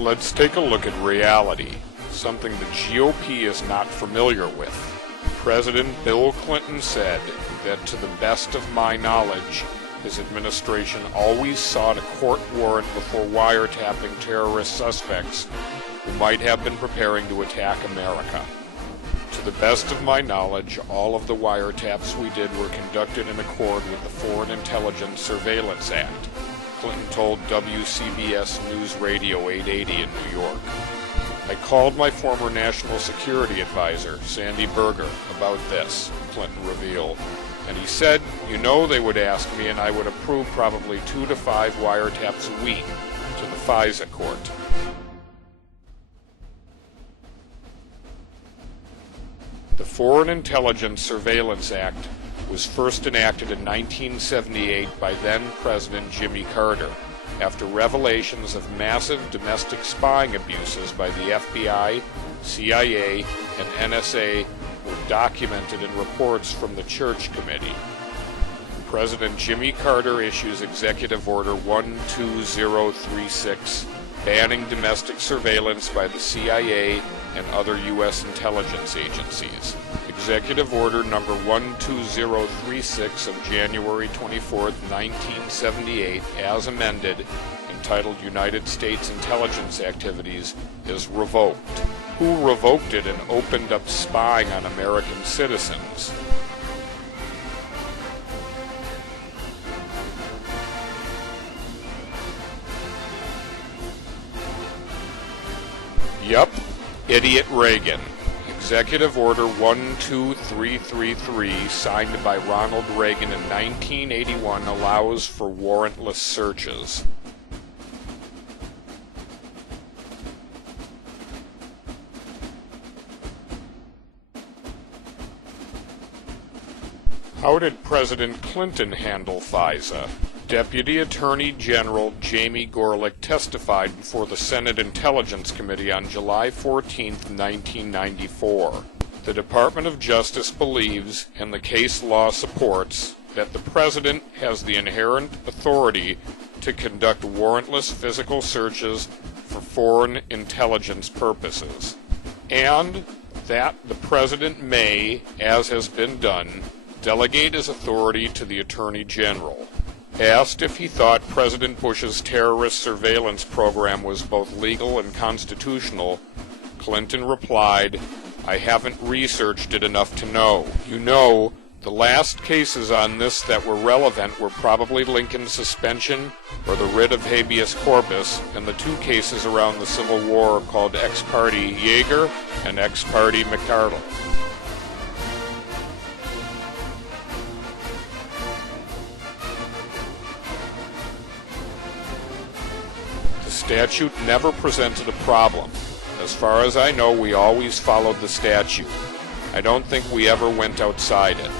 Let's take a look at reality, something the GOP is not familiar with. President Bill Clinton said that, to the best of my knowledge, his administration always sought a court warrant before wiretapping terrorist suspects who might have been preparing to attack America. To the best of my knowledge, all of the wiretaps we did were conducted in accord with the Foreign Intelligence Surveillance Act, Clinton told WCBS News Radio 880 in New York. I called my former national security advisor, Sandy Berger, about this, Clinton revealed. And he said, you know, they would ask me and I would approve probably 2 to 5 wiretaps a week to the FISA court. The Foreign Intelligence Surveillance Act was first enacted in 1978 by then-President Jimmy Carter, after revelations of massive domestic spying abuses by the FBI, CIA, and NSA were documented in reports from the Church Committee. President Jimmy Carter issues Executive Order 12036, banning domestic surveillance by the CIA and other U.S. intelligence agencies. Executive Order number 12036 of January 24, 1978, as amended, entitled United States Intelligence Activities, is revoked. Who revoked it and opened up spying on American citizens? Yup, idiot Reagan. Executive Order 12333, signed by Ronald Reagan in 1981, allows for warrantless searches. How did President Clinton handle FISA? Deputy Attorney General Jamie Gorelick testified before the Senate Intelligence Committee on July 14, 1994. The Department of Justice believes, and the case law supports, that the President has the inherent authority to conduct warrantless physical searches for foreign intelligence purposes, and that the President may, as has been done, delegate his authority to the Attorney General. Asked if he thought President Bush's terrorist surveillance program was both legal and constitutional, Clinton replied, I haven't researched it enough to know. You know, the last cases on this that were relevant were probably Lincoln's suspension or the writ of habeas corpus, and the 2 cases around the Civil War called Ex parte Yeager and Ex parte McArdle. The statute never presented a problem. As far as I know, we always followed the statute. I don't think we ever went outside it.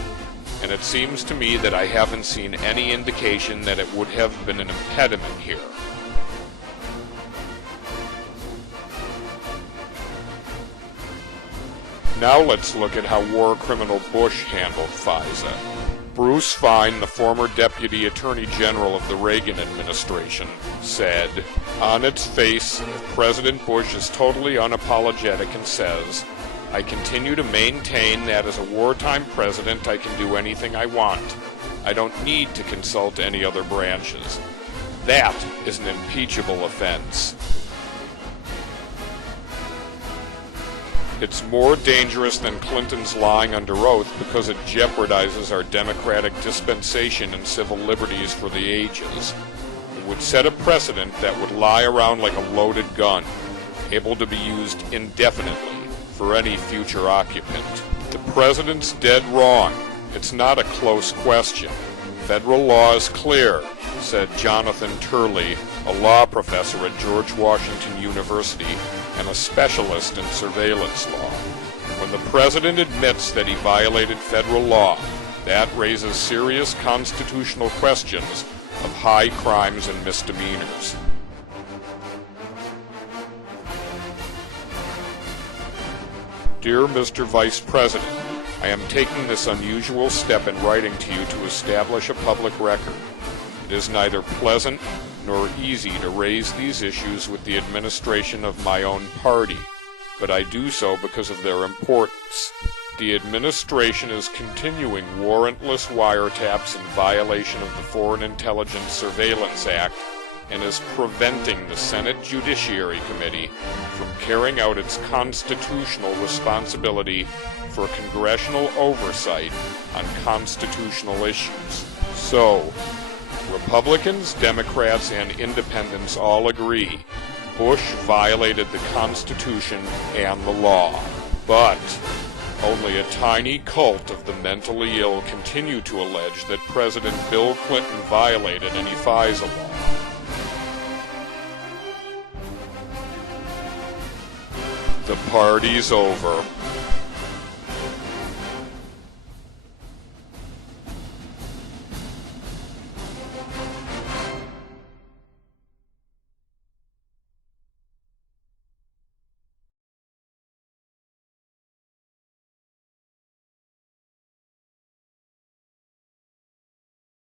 And it seems to me that I haven't seen any indication that it would have been an impediment here. Now let's look at how war criminal Bush handled FISA. Bruce Fein, the former Deputy Attorney General of the Reagan administration, said, on its face, if President Bush is totally unapologetic and says, I continue to maintain that as a wartime president I can do anything I want. I don't need to consult any other branches. That is an impeachable offense. It's more dangerous than Clinton's lying under oath because it jeopardizes our democratic dispensation and civil liberties for the ages. It would set a precedent that would lie around like a loaded gun, able to be used indefinitely for any future occupant. The president's dead wrong. It's not a close question. Federal law is clear, said Jonathan Turley, a law professor at George Washington University and a specialist in surveillance law. When the president admits that he violated federal law, that raises serious constitutional questions of high crimes and misdemeanors. Dear Mr. Vice President, I am taking this unusual step in writing to you to establish a public record. It is neither pleasant nor easy to raise these issues with the administration of my own party, but I do so because of their importance. The administration is continuing warrantless wiretaps in violation of the Foreign Intelligence Surveillance Act and is preventing the Senate Judiciary Committee from carrying out its constitutional responsibility for congressional oversight on constitutional issues. So, Republicans, Democrats, and Independents all agree Bush violated the Constitution and the law. But only a tiny cult of the mentally ill continue to allege that President Bill Clinton violated any FISA law. The party's over.